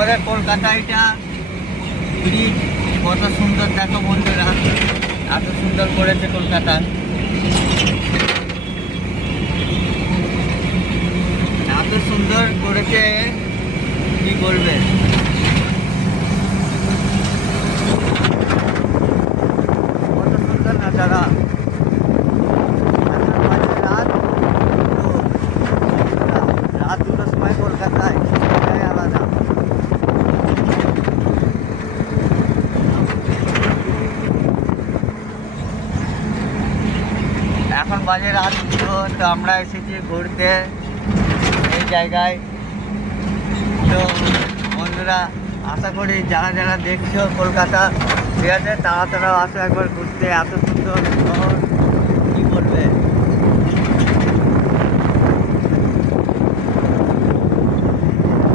আমাদের কলকাতা এটা ব্রিজ কত সুন্দর দেখো বন্ধুরা, এত সুন্দর করেছে কলকাতা, এত সুন্দর করেছে কি করবে। কত সুন্দর নাচারা, রাত দুটোর সময় কলকাতায় আলাদা। এখন বাজে রাত দুটো, তো আমরা এসেছি ঘুরতে এই জায়গায়। তো বন্ধুরা আশা করি যারা যারা দেখছো কলকাতা, ঠিক আছে, তারা আসো একবার ঘুরতে, এত সুন্দর শহর।